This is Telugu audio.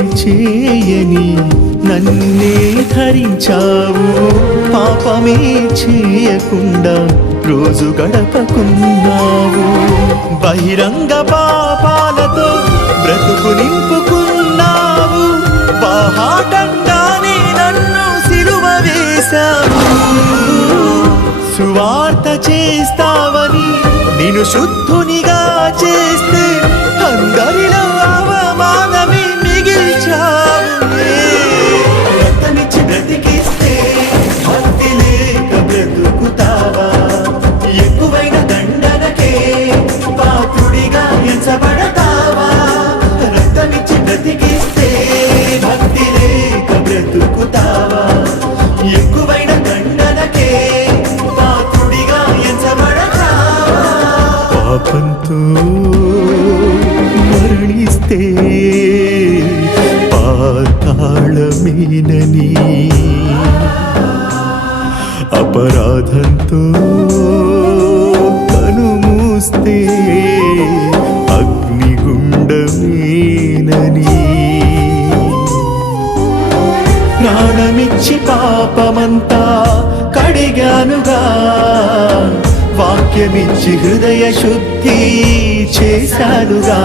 చేయని నన్నే ధరించావు. పాపమే చేయకుండా రోజు గడపకున్నావు. బహిరంగ పాపాలతో బ్రతుకు నింపుకున్నావు. బాహాటంగానే నన్ను సిలువ వేశావు. సువార్త చేస్తావని నిన్ను శుద్ధునిగా చేస్తే అందరిలో అవమానమే మిగిల్చావులే. రక్తమిచ్చి బ్రతికిస్తే భక్తి లేక బ్రతుకుతావా? ఎక్కువైన దండనకే పాత్రుడిగా ఎంచబడతావా? రక్తమిచ్చి బ్రతికిస్తే భక్తి లేక బ్రతుకుతావా? ఎక్కువైన దండనకే పాత్రుడిగా ఎంచబడతావా? పాపంతో మరణిస్తే పాతాళమేనని, అపరాధంతో కనుమూస్తే అగ్నిగుండమేనని, ప్రాణమిచ్చి పాపమంతా కడిగానుగా. వాక్యమిచ్చి హృదయ శుద్ధి చేశానుగా.